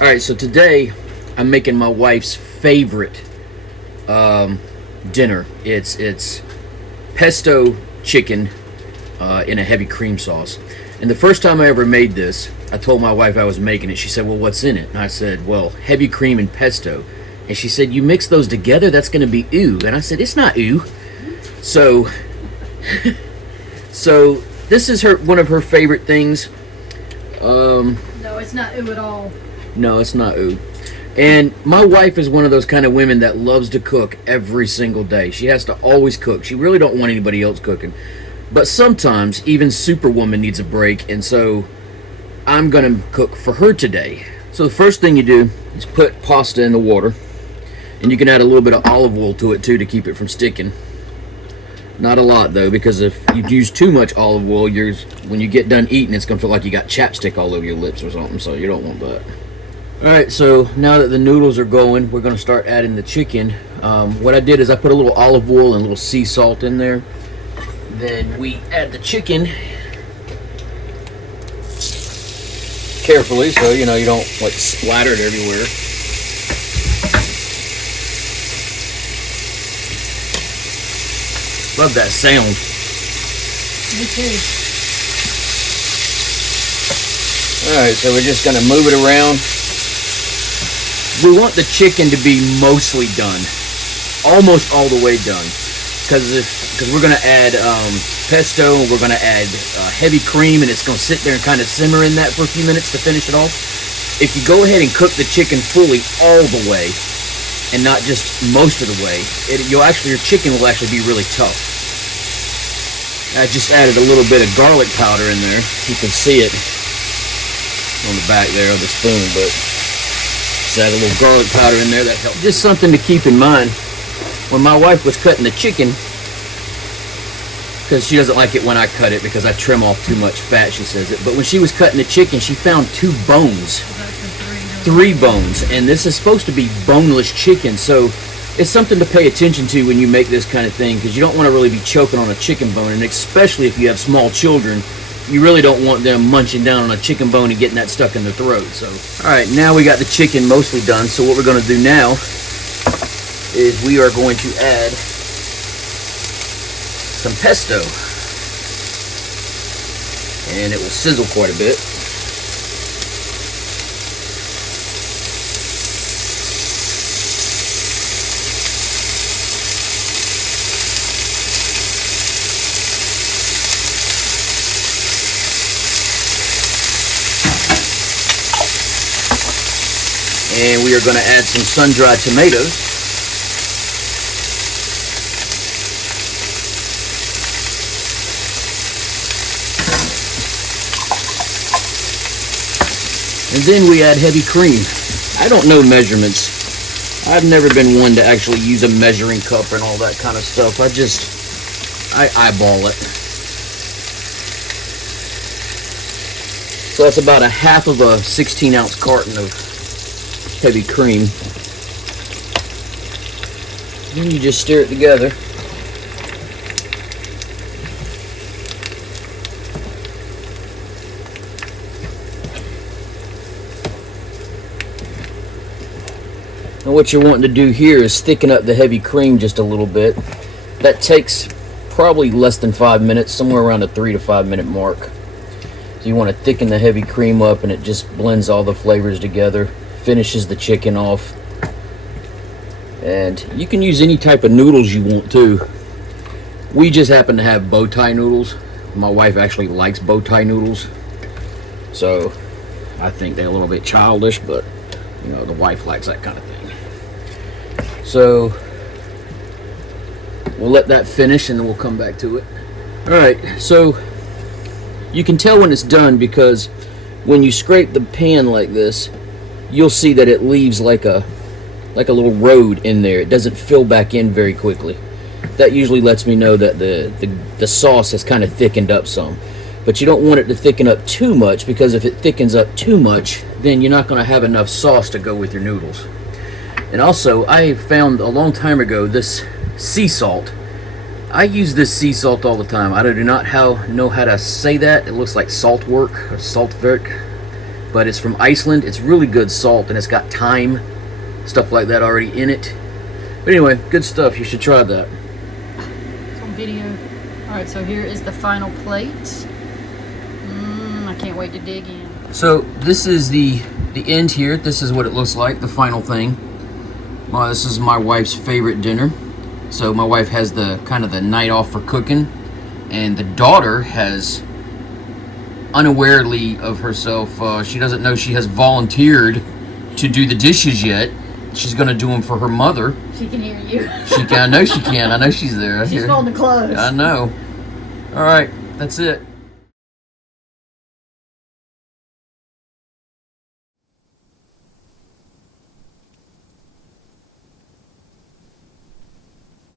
Alright, so today I'm making my wife's favorite dinner. It's pesto chicken in a heavy cream sauce. And the first time I ever made this, I told my wife I was making it. She said, well, what's in it? And I said, well, heavy cream and pesto. And she said, you mix those together, that's going to be ooh. And I said, it's not ooh. So, so this is one of her favorite things. No, it's not ooh at all. No, it's not ooh. And my wife is one of those kind of women that loves to cook every single day. She has to always cook. She really don't want anybody else cooking. But sometimes even Superwoman needs a break, and so I'm going to cook for her today. So the first thing you do is put pasta in the water. And you can add a little bit of olive oil to it too to keep it from sticking. Not a lot though, because if you use too much olive oil, when you get done eating, it's going to feel like you got chapstick all over your lips or something, so you don't want that. Alright, so now that the noodles are going, we're going to start adding the chicken. What I did is I put a little olive oil and a little sea salt in there. Then we add the chicken carefully, so you know you don't like splatter it everywhere. Love that sound. Me too. Alright, so we're just going to move it around. We want the chicken to be mostly done. Almost all the way done. Because we're going to add pesto, and we're going to add heavy cream, and it's going to sit there and kind of simmer in that for a few minutes to finish it off. If you go ahead and cook the chicken fully all the way, and not just most of the way, your chicken will actually be really tough. I just added a little bit of garlic powder in there. You can see it on the back there of the spoon, but just add a little garlic powder in there. That helps. Just something to keep in mind. When my wife was cutting the chicken, because she doesn't like it when I cut it because I trim off too much fat, she says it. But when she was cutting the chicken, she found 2 bones. 3 bones, and this is supposed to be boneless chicken, so it's something to pay attention to when you make this kind of thing, because you don't want to really be choking on a chicken bone, and especially if you have small children, you really don't want them munching down on a chicken bone and getting that stuck in their throat. So, all right, now we got the chicken mostly done, so what we're going to do now is we are going to add some pesto, and it will sizzle quite a bit. And we are going to add some sun-dried tomatoes. And then we add heavy cream. I don't know measurements. I've never been one to actually use a measuring cup and all that kind of stuff. I eyeball it. So that's about a half of a 16-ounce carton of heavy cream. Then you just stir it together. And what you're wanting to do here is thicken up the heavy cream just a little bit. That takes probably less than 5 minutes, somewhere around the 3 to 5 minute mark. So you want to thicken the heavy cream up, and it just blends all the flavors together. Finishes the chicken off. And you can use any type of noodles you want to. We just happen to have bow tie noodles. My wife actually likes bow tie noodles, so I think they're a little bit childish, but you know, the wife likes that kind of thing. So we'll let that finish and then we'll come back to it. Alright, so you can tell when it's done because when you scrape the pan like this, you'll see that it leaves like a little road in there. It doesn't fill back in very quickly. That usually lets me know that the sauce has kind of thickened up some. But you don't want it to thicken up too much, because if it thickens up too much, then you're not going to have enough sauce to go with your noodles. And also, I found a long time ago this sea salt. I use this sea salt all the time. I do not know how to say that. It looks like salt work or salt work. but it's from Iceland. It's really good salt, and it's got thyme, stuff like that already in it. But anyway, good stuff. You should try that. It's on video. Alright, so here is the final plate. I can't wait to dig in. So this is the end here. This is what it looks like, the final thing. Well, this is my wife's favorite dinner. So my wife has the kind of the night off for cooking, and the daughter has, unawarely of herself, she doesn't know she has volunteered to do the dishes yet. She's gonna do them for her mother. She can hear you. She can. I know she can. I know she's there. She's folding the clothes. I know. All right, that's it.